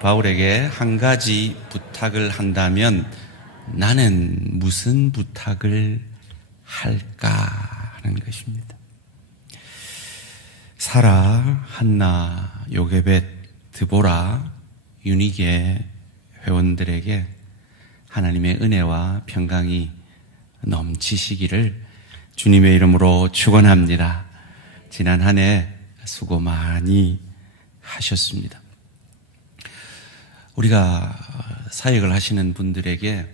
바울에게 한 가지 부탁을 한다면 나는 무슨 부탁을 할까 하는 것입니다. 사라, 한나, 요게벳, 드보라, 유니게 회원들에게 하나님의 은혜와 평강이 넘치시기를 주님의 이름으로 축원합니다. 지난 한 해 수고 많이 하셨습니다. 우리가 사역을 하시는 분들에게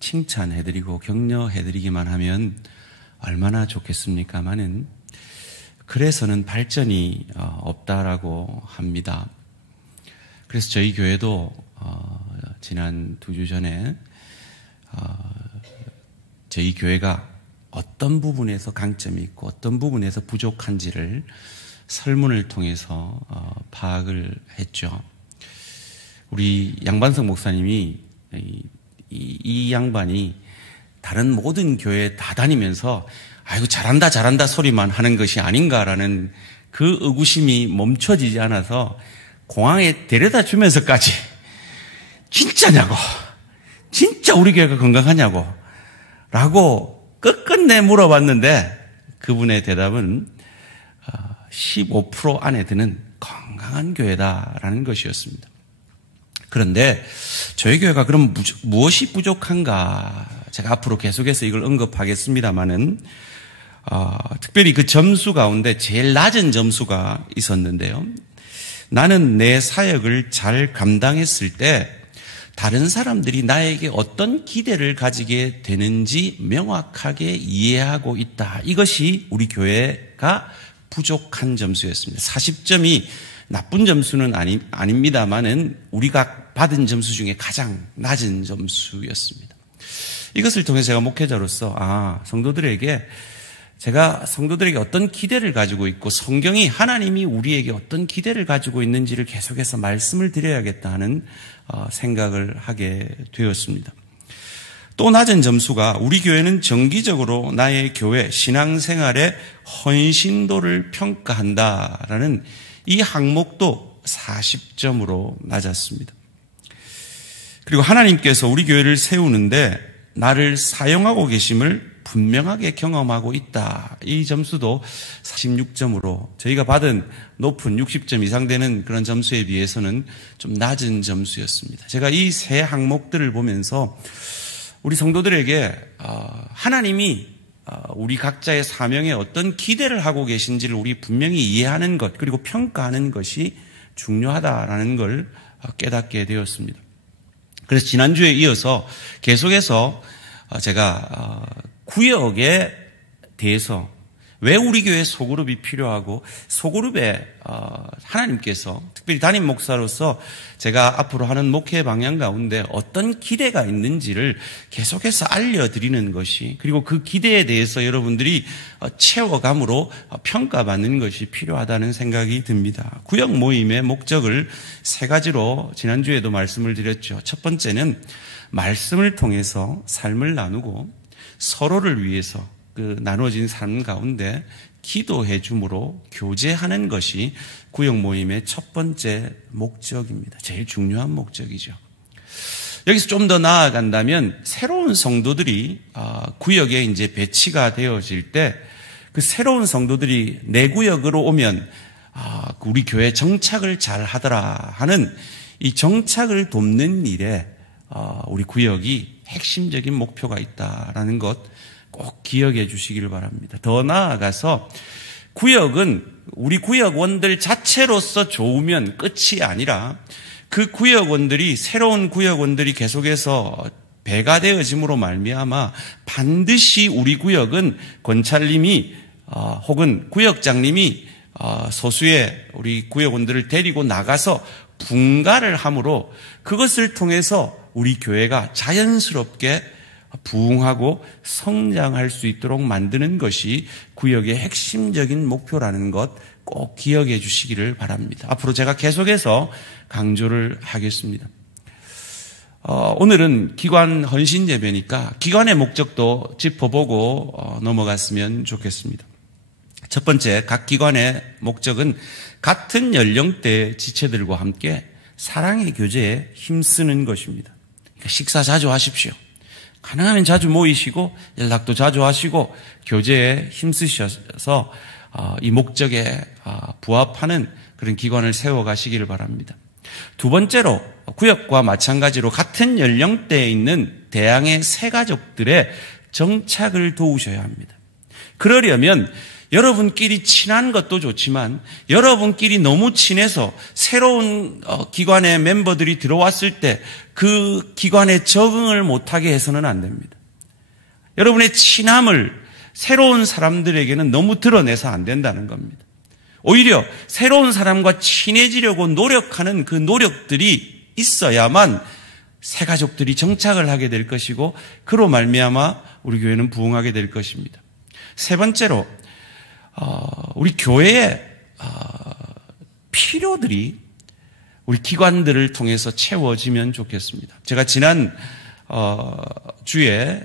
칭찬해드리고 격려해드리기만 하면 얼마나 좋겠습니까마는 그래서는 발전이 없다라고 합니다. 그래서 저희 교회도 지난 2주 전에 저희 교회가 어떤 부분에서 강점이 있고 어떤 부분에서 부족한지를 설문을 통해서 파악을 했죠. 우리 양반석 목사님이 이 양반이 다른 모든 교회에 다 다니면서 아이고 잘한다 소리만 하는 것이 아닌가라는 그 의구심이 멈춰지지 않아서 공항에 데려다 주면서까지 진짜냐고, 진짜 우리 교회가 건강하냐고 라고 끝끝내 물어봤는데 그분의 대답은 15% 안에 드는 건강한 교회다라는 것이었습니다. 그런데 저희 교회가 그럼 무엇이 부족한가? 제가 앞으로 계속해서 이걸 언급하겠습니다마는 특별히 그 점수 가운데 제일 낮은 점수가 있었는데요. 나는 내 사역을 잘 감당했을 때 다른 사람들이 나에게 어떤 기대를 가지게 되는지 명확하게 이해하고 있다. 이것이 우리 교회가 부족한 점수였습니다. 40점이 나쁜 점수는 아닙니다만은 우리가 받은 점수 중에 가장 낮은 점수였습니다. 이것을 통해서 제가 목회자로서 제가 성도들에게 어떤 기대를 가지고 있고 성경이 하나님이 우리에게 어떤 기대를 가지고 있는지를 계속해서 말씀을 드려야겠다 하는 생각을 하게 되었습니다. 또 낮은 점수가 우리 교회는 정기적으로 나의 교회 신앙생활의 헌신도를 평가한다라는 이 항목도 40점으로 낮았습니다. 그리고 하나님께서 우리 교회를 세우는데 나를 사용하고 계심을 분명하게 경험하고 있다. 이 점수도 46점으로 저희가 받은 높은 60점 이상 되는 그런 점수에 비해서는 좀 낮은 점수였습니다. 제가 이 세 항목들을 보면서 우리 성도들에게 하나님이 우리 각자의 사명에 어떤 기대를 하고 계신지를 우리 분명히 이해하는 것 그리고 평가하는 것이 중요하다라는 걸 깨닫게 되었습니다. 그래서 지난주에 이어서 계속해서 제가 구역에 대해서 왜 우리 교회에 소그룹이 필요하고 소그룹에 하나님께서 특별히 담임 목사로서 제가 앞으로 하는 목회 방향 가운데 어떤 기대가 있는지를 계속해서 알려드리는 것이 그리고 그 기대에 대해서 여러분들이 채워감으로 평가받는 것이 필요하다는 생각이 듭니다. 구역 모임의 목적을 세 가지로 지난주에도 말씀을 드렸죠. 첫 번째는 말씀을 통해서 삶을 나누고 서로를 위해서 그 나누어진 삶 가운데 기도해 줌으로 교제하는 것이 구역 모임의 첫 번째 목적입니다. 제일 중요한 목적이죠. 여기서 좀 더 나아간다면 새로운 성도들이 구역에 이제 배치가 되어질 때 그 새로운 성도들이 내 구역으로 오면 우리 교회 정착을 잘 하더라 하는 이 정착을 돕는 일에 우리 구역이 핵심적인 목표가 있다라는 것 꼭 기억해 주시기를 바랍니다. 더 나아가서 구역은 우리 구역원들 자체로서 좋으면 끝이 아니라 그 구역원들이 새로운 구역원들이 계속해서 배가 되어짐으로 말미암아 반드시 우리 구역은 권찰님이 혹은 구역장님이 소수의 우리 구역원들을 데리고 나가서 분가를 함으로 그것을 통해서 우리 교회가 자연스럽게 부흥하고 성장할 수 있도록 만드는 것이 구역의 핵심적인 목표라는 것 꼭 기억해 주시기를 바랍니다. 앞으로 제가 계속해서 강조를 하겠습니다. 오늘은 기관 헌신 예배니까 기관의 목적도 짚어보고 넘어갔으면 좋겠습니다. 첫 번째, 각 기관의 목적은 같은 연령대 지체들과 함께 사랑의 교제에 힘쓰는 것입니다. 그러니까 식사 자주 하십시오. 가능하면 자주 모이시고 연락도 자주 하시고 교제에 힘쓰셔서 이 목적에 부합하는 그런 기관을 세워가시기를 바랍니다. 두 번째로 구역과 마찬가지로 같은 연령대에 있는 대양의 새 가족들의 정착을 도우셔야 합니다. 그러려면 여러분끼리 친한 것도 좋지만 여러분끼리 너무 친해서 새로운 기관의 멤버들이 들어왔을 때 그 기관에 적응을 못하게 해서는 안 됩니다. 여러분의 친함을 새로운 사람들에게는 너무 드러내서 안 된다는 겁니다. 오히려 새로운 사람과 친해지려고 노력하는 그 노력들이 있어야만 새 가족들이 정착을 하게 될 것이고 그로 말미암아 우리 교회는 부흥하게 될 것입니다. 세 번째로 우리 교회의 필요들이 우리 기관들을 통해서 채워지면 좋겠습니다. 제가 지난 주에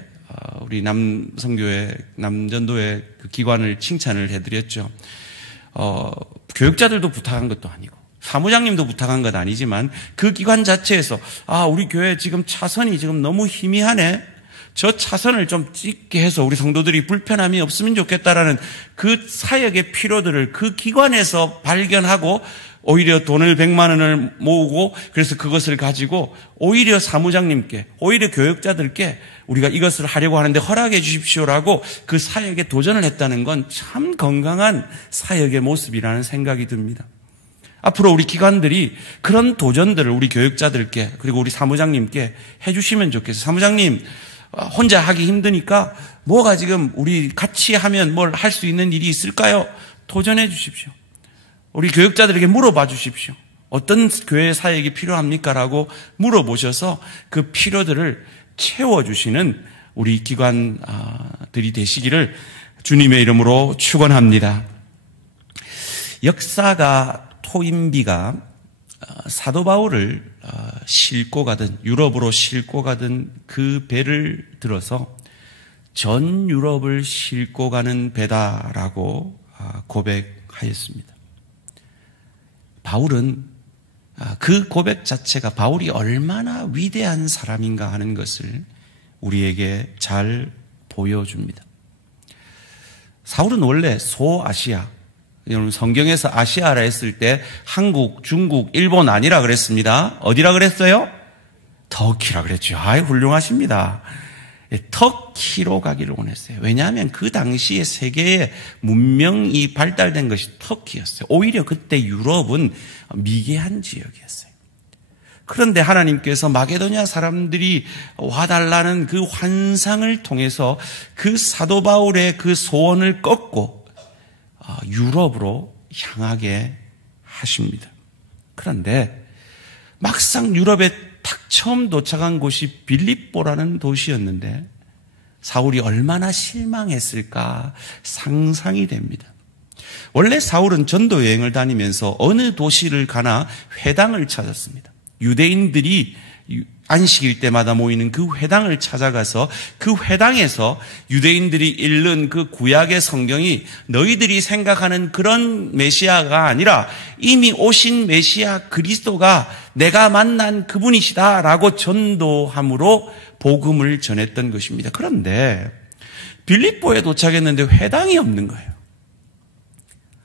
우리 남성교회 남전도회 그 기관을 칭찬을 해드렸죠. 교육자들도 부탁한 것도 아니고 사무장님도 부탁한 것 아니지만 그 기관 자체에서 우리 교회 지금 차선이 지금 너무 희미하네. 저 차선을 좀 찍게 해서 우리 성도들이 불편함이 없으면 좋겠다라는 그 사역의 필요들을 그 기관에서 발견하고 오히려 돈을 100만 원을 모으고 그래서 그것을 가지고 오히려 사무장님께 오히려 교육자들께 우리가 이것을 하려고 하는데 허락해 주십시오라고 그 사역에 도전을 했다는 건 참 건강한 사역의 모습이라는 생각이 듭니다. 앞으로 우리 기관들이 그런 도전들을 우리 교육자들께 그리고 우리 사무장님께 해주시면 좋겠어요. 사무장님 혼자 하기 힘드니까 뭐가 지금 우리 같이 하면 뭘 할 수 있는 일이 있을까요? 도전해 주십시오. 우리 교육자들에게 물어봐 주십시오. 어떤 교회 사역이 필요합니까? 라고 물어보셔서 그 필요들을 채워주시는 우리 기관들이 되시기를 주님의 이름으로 축원합니다. 역사가 토인비가 사도 바울을 싣고 가던 유럽으로 싣고 가던 그 배를 들어서 전 유럽을 싣고 가는 배다라고 고백하였습니다. 바울은 그 고백 자체가 바울이 얼마나 위대한 사람인가 하는 것을 우리에게 잘 보여줍니다. 사울은 원래 소아시아, 여러분 성경에서 아시아라 했을 때 한국, 중국, 일본 아니라 그랬습니다. 어디라 그랬어요? 터키라 그랬죠. 훌륭하십니다. 터키로 가기를 원했어요. 왜냐하면 그 당시에 세계의 문명이 발달된 것이 터키였어요. 오히려 그때 유럽은 미개한 지역이었어요. 그런데 하나님께서 마게도냐 사람들이 와달라는 그 환상을 통해서 그 사도 바울의 그 소원을 꺾고 유럽으로 향하게 하십니다. 그런데 막상 유럽에 딱 처음 도착한 곳이 빌립보라는 도시였는데 사울이 얼마나 실망했을까 상상이 됩니다. 원래 사울은 전도 여행을 다니면서 어느 도시를 가나 회당을 찾았습니다. 유대인들이 안식일 때마다 모이는 그 회당을 찾아가서 그 회당에서 유대인들이 읽는 그 구약의 성경이 너희들이 생각하는 그런 메시아가 아니라 이미 오신 메시아 그리스도가 내가 만난 그분이시다라고 전도함으로 복음을 전했던 것입니다. 그런데 빌립보에 도착했는데 회당이 없는 거예요.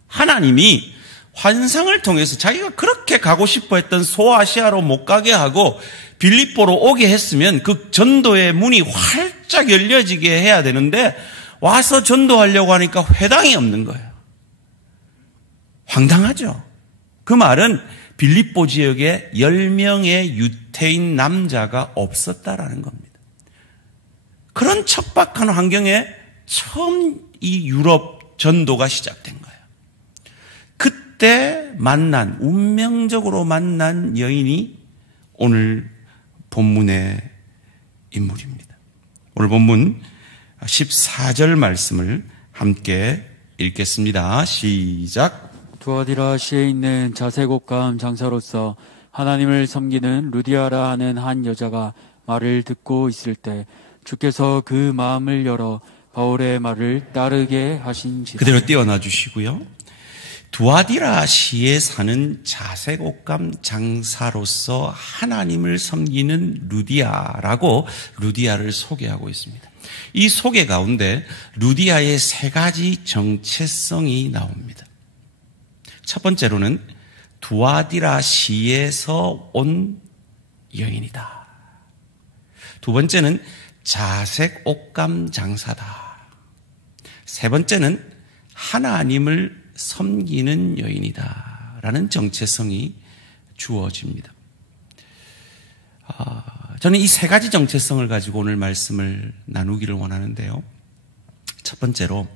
하나님이 환상을 통해서 자기가 그렇게 가고 싶어 했던 소아시아로 못 가게 하고 빌립보로 오게 했으면 그 전도의 문이 활짝 열려지게 해야 되는데 와서 전도하려고 하니까 회당이 없는 거예요. 황당하죠. 그 말은 빌립보 지역에 10명의 유태인 남자가 없었다라는 겁니다. 그런 척박한 환경에 처음 이 유럽 전도가 시작된 거예요. 그때 만난, 운명적으로 만난 여인이 오늘 본문의 인물입니다. 오늘 본문 14절 말씀을 함께 읽겠습니다. 시작. 두아디라시에 있는 자색옷감 장사로서 하나님을 섬기는 루디아라 하는 한 여자가 말을 듣고 있을 때 주께서 그 마음을 열어 바울의 말을 따르게 하신지라. 그대로 띄어놔 주시고요. 두아디라시에 사는 자색 옷감 장사로서 하나님을 섬기는 루디아라고 루디아를 소개하고 있습니다. 이 소개 가운데 루디아의 세 가지 정체성이 나옵니다. 첫 번째로는 두아디라시에서 온 여인이다. 두 번째는 자색 옷감 장사다. 세 번째는 하나님을 섬기는 여인이다 라는 정체성이 주어집니다. 저는 이 세 가지 정체성을 가지고 오늘 말씀을 나누기를 원하는데요. 첫 번째로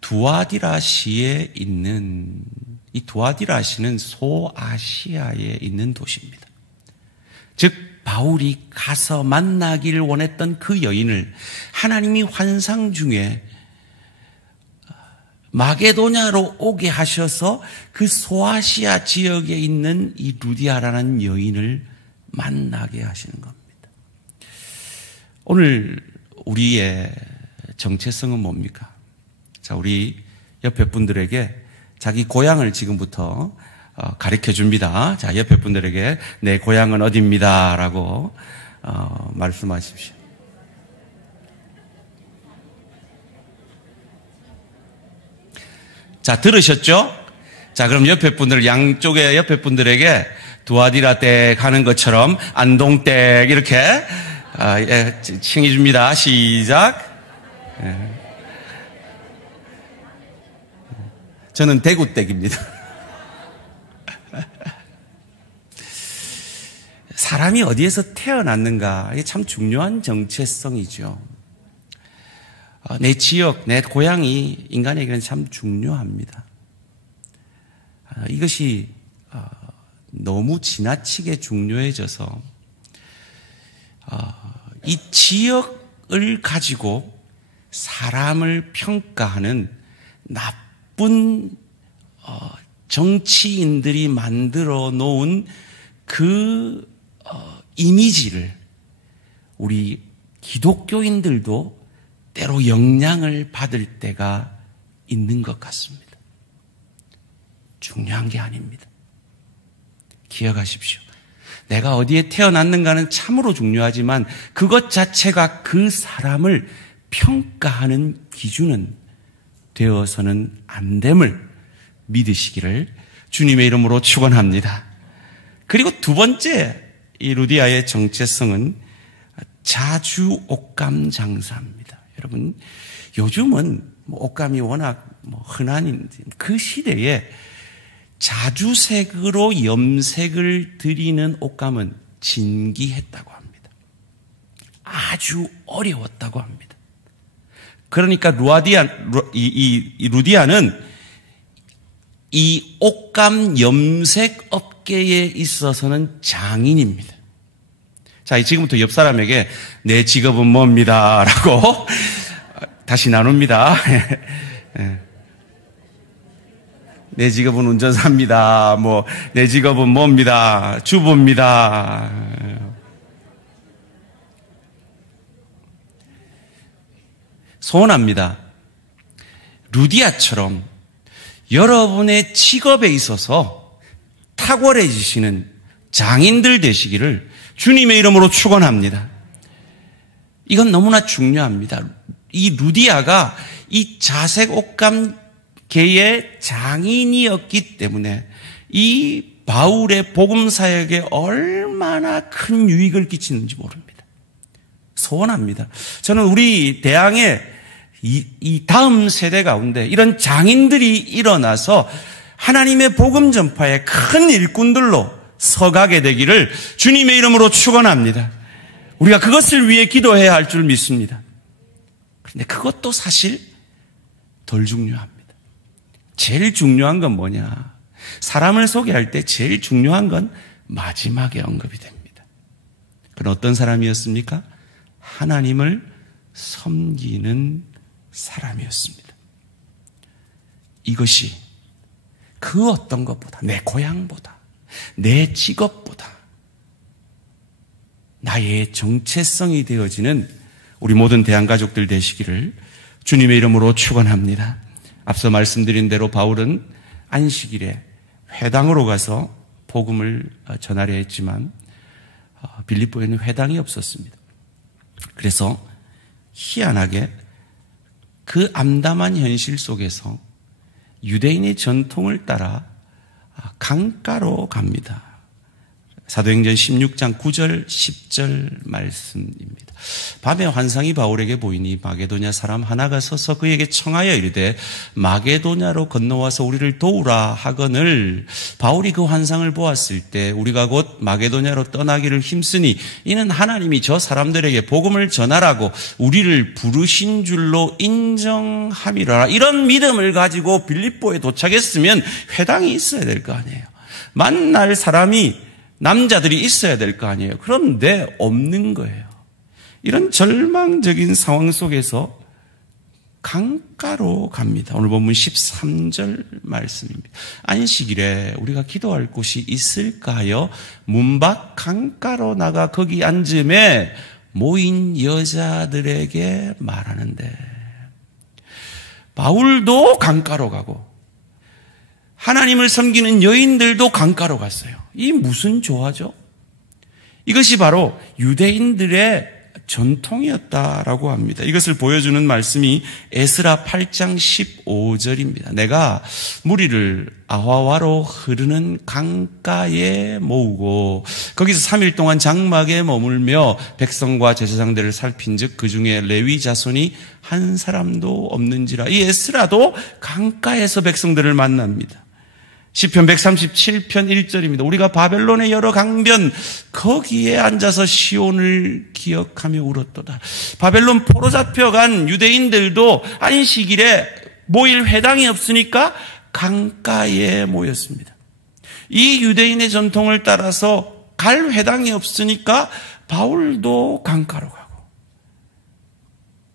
두아디라시에 있는, 이 두아디라시는 소아시아에 있는 도시입니다. 즉 바울이 가서 만나기를 원했던 그 여인을 하나님이 환상 중에 마게도냐로 오게 하셔서 그 소아시아 지역에 있는 이 루디아라는 여인을 만나게 하시는 겁니다. 오늘 우리의 정체성은 뭡니까? 자, 우리 옆에 분들에게 자기 고향을 지금부터 가르쳐 줍니다. 자, 옆에 분들에게 내 고향은 어디입니다 라고 말씀하십시오. 자, 들으셨죠? 자, 그럼 옆에 분들, 양쪽에 옆에 분들에게 두아디라 댁 하는 것처럼 안동댁 이렇게 칭해 줍니다. 시작. 저는 대구댁입니다. 사람이 어디에서 태어났는가, 이게 참 중요한 정체성이죠. 내 지역, 내 고향이 인간에게는 참 중요합니다. 이것이 너무 지나치게 중요해져서 이 지역을 가지고 사람을 평가하는 나쁜 정치인들이 만들어 놓은 그 이미지를 우리 기독교인들도 때로 영향을 받을 때가 있는 것 같습니다. 중요한 게 아닙니다. 기억하십시오. 내가 어디에 태어났는가는 참으로 중요하지만 그것 자체가 그 사람을 평가하는 기준은 되어서는 안 됨을 믿으시기를 주님의 이름으로 축원합니다. 그리고 두 번째 이 루디아의 정체성은 자주 옷감 장사입니다. 여러분, 요즘은 옷감이 워낙 흔한 그 시대에 자주색으로 염색을 드리는 옷감은 진기했다고 합니다. 아주 어려웠다고 합니다. 그러니까 루디아는 이 옷감 염색 업계에 있어서는 장인입니다. 자, 지금부터 옆 사람에게 내 직업은 뭡니다 라고 다시 나눕니다. 내 직업은 운전사입니다. 내 직업은 뭡니다. 주부입니다. 소원합니다. 루디아처럼 여러분의 직업에 있어서 탁월해지시는 장인들 되시기를 주님의 이름으로 축원합니다. 이건 너무나 중요합니다. 이 루디아가 이 자색 옷감계의 장인이었기 때문에 이 바울의 복음 사역에 얼마나 큰 유익을 끼치는지 모릅니다. 소원합니다. 저는 우리 대항에 이 다음 세대 가운데 이런 장인들이 일어나서 하나님의 복음 전파에 큰 일꾼들로 서가게 되기를 주님의 이름으로 축원합니다. 우리가 그것을 위해 기도해야 할 줄 믿습니다. 그런데 그것도 사실 덜 중요합니다. 제일 중요한 건 뭐냐? 사람을 소개할 때 제일 중요한 건 마지막에 언급이 됩니다. 그건 어떤 사람이었습니까? 하나님을 섬기는 사람이었습니다. 이것이 그 어떤 것보다, 내 고향보다, 내 직업보다 나의 정체성이 되어지는 우리 모든 대한가족들 되시기를 주님의 이름으로 축원합니다. 앞서 말씀드린 대로 바울은 안식일에 회당으로 가서 복음을 전하려 했지만 빌립보에는 회당이 없었습니다. 그래서 희한하게 그 암담한 현실 속에서 유대인의 전통을 따라 강가로 갑니다. 사도행전 16장 9절 10절 말씀입니다. 밤에 환상이 바울에게 보이니 마게도냐 사람 하나가 서서 그에게 청하여 이르되 마게도냐로 건너와서 우리를 도우라 하거늘 바울이 그 환상을 보았을 때 우리가 곧 마게도냐로 떠나기를 힘쓰니 이는 하나님이 저 사람들에게 복음을 전하라고 우리를 부르신 줄로 인정함이라. 이런 믿음을 가지고 빌립보에 도착했으면 회당이 있어야 될 거 아니에요. 만날 사람이 남자들이 있어야 될 거 아니에요. 그런데 없는 거예요. 이런 절망적인 상황 속에서 강가로 갑니다. 오늘 본문 13절 말씀입니다. 안식일에 우리가 기도할 곳이 있을까요? 문 밖 강가로 나가 거기 앉음에 모인 여자들에게 말하는데 바울도 강가로 가고 하나님을 섬기는 여인들도 강가로 갔어요. 이 무슨 조화죠? 이것이 바로 유대인들의 전통이었다라고 합니다. 이것을 보여주는 말씀이 에스라 8장 15절입니다. 내가 무리를 아화와로 흐르는 강가에 모으고 거기서 3일 동안 장막에 머물며 백성과 제사장들을 살핀즉 그 중에 레위 자손이 한 사람도 없는지라. 이 에스라도 강가에서 백성들을 만납니다. 시편 137편 1절입니다. 우리가 바벨론의 여러 강변 거기에 앉아서 시온을 기억하며 울었도다. 바벨론 포로 잡혀간 유대인들도 안식일에 모일 회당이 없으니까 강가에 모였습니다. 이 유대인의 전통을 따라서 갈 회당이 없으니까 바울도 강가로 가고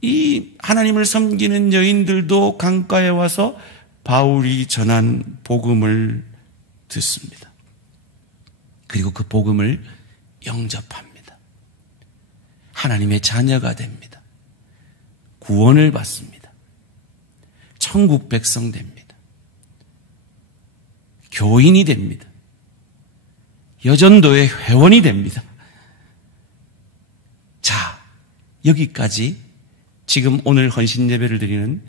이 하나님을 섬기는 여인들도 강가에 와서 바울이 전한 복음을 듣습니다. 그리고 그 복음을 영접합니다. 하나님의 자녀가 됩니다. 구원을 받습니다. 천국 백성 됩니다. 교인이 됩니다. 여전도의 회원이 됩니다. 자, 여기까지 지금 오늘 헌신 예배를 드리는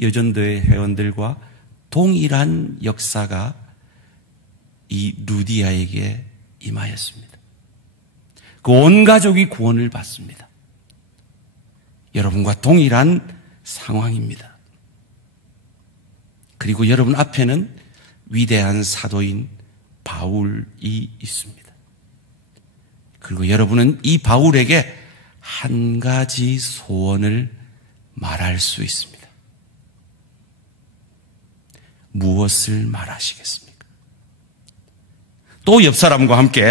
여전도의 회원들과 동일한 역사가 이 루디아에게 임하였습니다. 그 온 가족이 구원을 받습니다. 여러분과 동일한 상황입니다. 그리고 여러분 앞에는 위대한 사도인 바울이 있습니다. 그리고 여러분은 이 바울에게 한 가지 소원을 말할 수 있습니다. 무엇을 말하시겠습니까? 또 옆 사람과 함께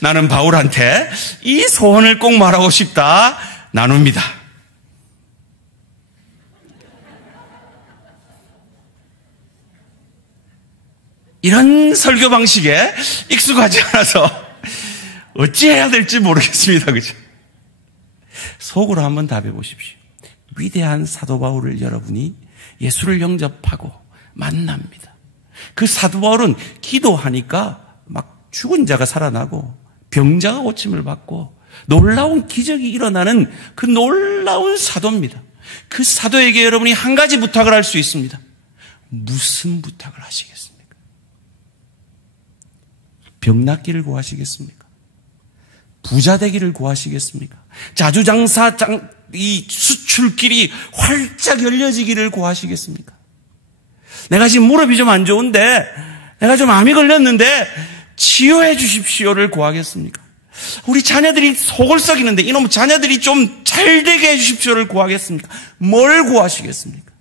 나는 바울한테 이 소원을 꼭 말하고 싶다 나눕니다. 이런 설교 방식에 익숙하지 않아서 어찌해야 될지 모르겠습니다. 그죠? 속으로 한번 답해 보십시오. 위대한 사도 바울을 여러분이 예수를 영접하고 만납니다. 그 사도 바울은 기도하니까 막 죽은 자가 살아나고 병자가 고침을 받고 놀라운 기적이 일어나는 그 놀라운 사도입니다. 그 사도에게 여러분이 한 가지 부탁을 할 수 있습니다. 무슨 부탁을 하시겠습니까? 병 낫기를 구하시겠습니까? 부자 되기를 구하시겠습니까? 자주장사 이 수출길이 활짝 열려지기를 구하시겠습니까? 내가 지금 무릎이 좀 안 좋은데, 내가 좀 암이 걸렸는데 치유해 주십시오를 구하겠습니까? 우리 자녀들이 속을 썩이는데 이놈 자녀들이 좀 잘 되게 해 주십시오를 구하겠습니까? 뭘 구하시겠습니까?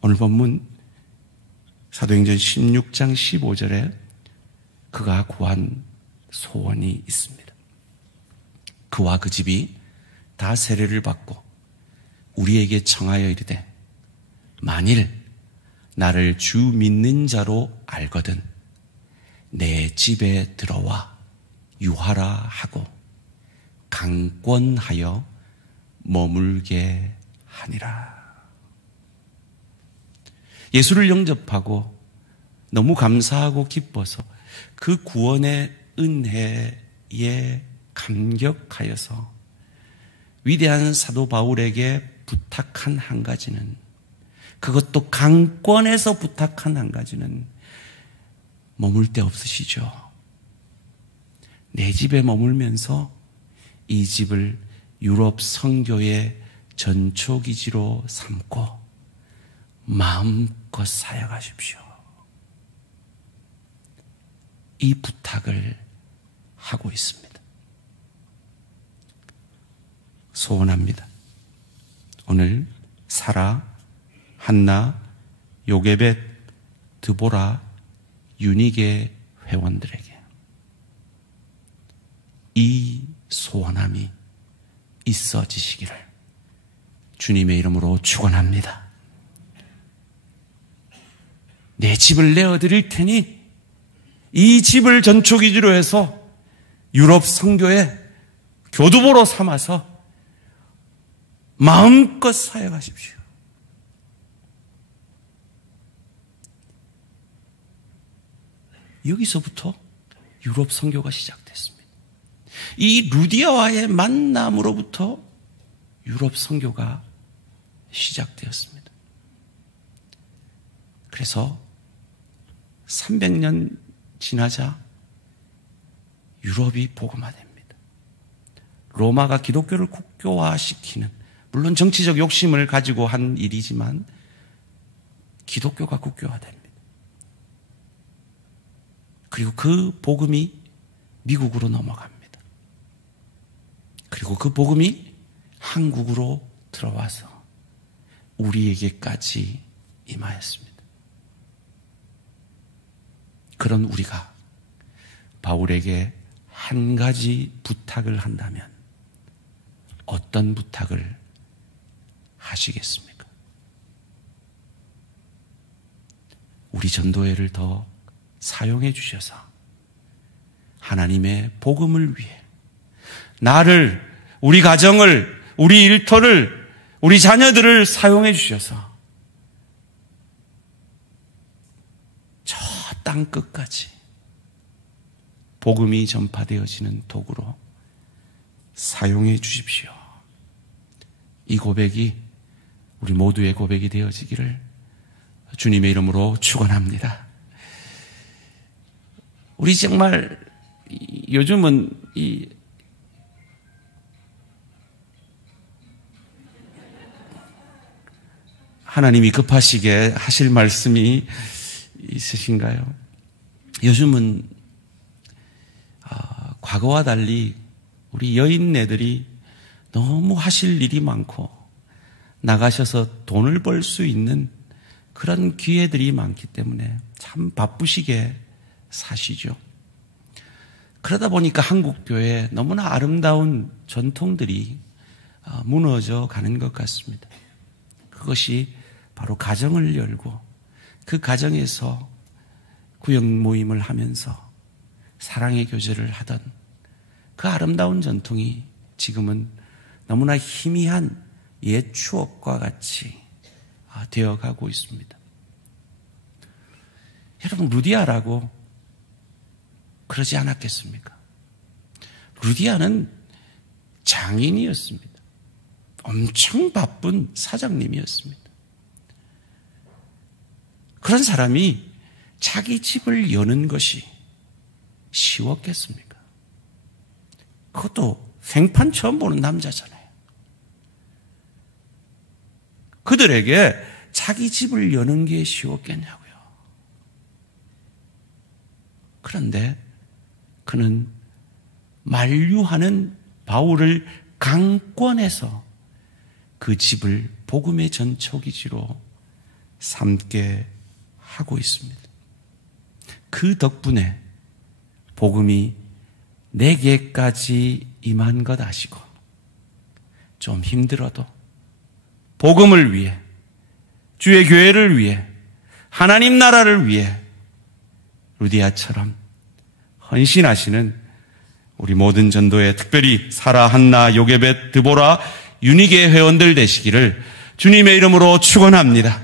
오늘 본문 사도행전 16장 15절에 그가 구한 소원이 있습니다. 그와 그 집이 다 세례를 받고 우리에게 청하여 이르되 만일 나를 주 믿는 자로 알거든 내 집에 들어와 유하라 하고 강권하여 머물게 하니라. 예수를 영접하고 너무 감사하고 기뻐서 그 구원의 은혜에 감격하여서 위대한 사도 바울에게 부탁한 한 가지는, 그것도 강권에서 부탁한 한 가지는 머물 데 없으시죠? 내 집에 머물면서 이 집을 유럽 선교의 전초기지로 삼고 마음껏 사역하십시오. 이 부탁을 하고 있습니다. 소원합니다. 오늘 사라, 한나, 요게벳, 드보라, 유니게 회원들에게 이 소원함이 있어지시기를 주님의 이름으로 축원합니다. 내 집을 내어드릴 테니 이 집을 전초기지로 해서 유럽 선교의 교두보로 삼아서 마음껏 사역하십시오. 여기서부터 유럽 선교가 시작됐습니다. 이 루디아와의 만남으로부터 유럽 선교가 시작되었습니다. 그래서 300년 지나자 유럽이 복음화됩니다. 로마가 기독교를 국교화시키는, 물론 정치적 욕심을 가지고 한 일이지만 기독교가 국교화됩니다. 그리고 그 복음이 미국으로 넘어갑니다. 그리고 그 복음이 한국으로 들어와서 우리에게까지 임하였습니다. 그런 우리가 바울에게 한 가지 부탁을 한다면 어떤 부탁을 하시겠습니까? 우리 전도회를 더 사용해 주셔서 하나님의 복음을 위해 나를, 우리 가정을, 우리 일터를, 우리 자녀들을 사용해 주셔서 저 땅 끝까지 복음이 전파되어지는 도구로 사용해 주십시오. 이 고백이 우리 모두의 고백이 되어지기를 주님의 이름으로 축원합니다. 우리 정말 요즘은 하나님이 급하시게 하실 말씀이 있으신가요? 요즘은 과거와 달리 우리 여인네들이 너무 하실 일이 많고 나가셔서 돈을 벌 수 있는 그런 기회들이 많기 때문에 참 바쁘시게 사시죠. 그러다 보니까 한국교회에 너무나 아름다운 전통들이 무너져 가는 것 같습니다. 그것이 바로 가정을 열고 그 가정에서 구역 모임을 하면서 사랑의 교제를 하던 그 아름다운 전통이 지금은 너무나 희미한 옛 추억과 같이 되어가고 있습니다. 여러분, 루디아라고 그러지 않았겠습니까? 루디아는 장인이었습니다. 엄청 바쁜 사장님이었습니다. 그런 사람이 자기 집을 여는 것이 쉬웠겠습니까? 그것도 생판 처음 보는 남자잖아요. 그들에게 자기 집을 여는 게 쉬웠겠냐고요. 그런데 그는 만류하는 바울을 강권해서 그 집을 복음의 전초기지로 삼게 하고 있습니다. 그 덕분에 복음이 내게까지 임한 것 아시고 좀 힘들어도 복음을 위해, 주의 교회를 위해, 하나님 나라를 위해 루디아처럼 헌신하시는 우리 모든 전도에, 특별히 사라, 한나, 요게벳, 드보라, 유니게 회원들 되시기를 주님의 이름으로 축원합니다.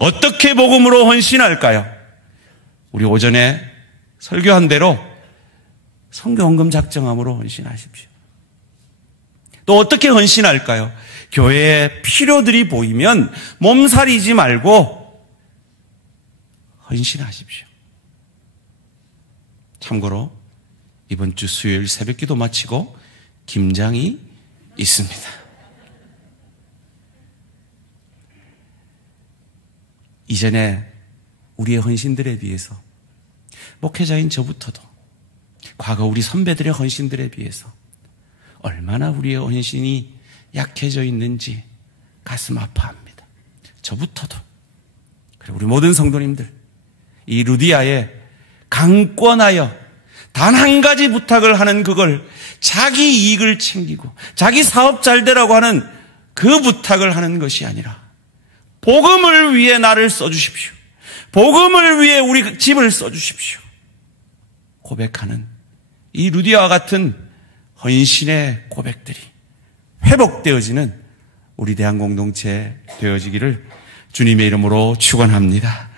어떻게 복음으로 헌신할까요? 우리 오전에 설교한 대로 선교헌금 작정함으로 헌신하십시오. 또 어떻게 헌신할까요? 교회에 필요들이 보이면 몸살이지 말고 헌신하십시오. 참고로 이번 주 수요일 새벽기도 마치고 김장이 있습니다. 이전에 우리의 헌신들에 비해서 목회자인 저부터도 과거 우리 선배들의 헌신들에 비해서 얼마나 우리의 헌신이 약해져 있는지 가슴 아파합니다. 저부터도. 그리고 우리 모든 성도님들, 이 루디아에 강권하여 단 한 가지 부탁을 하는 그걸 자기 이익을 챙기고 자기 사업 잘 되라고 하는 그 부탁을 하는 것이 아니라 복음을 위해 나를 써주십시오. 복음을 위해 우리 집을 써주십시오. 고백하는 이 루디아와 같은 헌신의 고백들이 회복되어지는 우리 대한공동체 되어지기를 주님의 이름으로 축원합니다.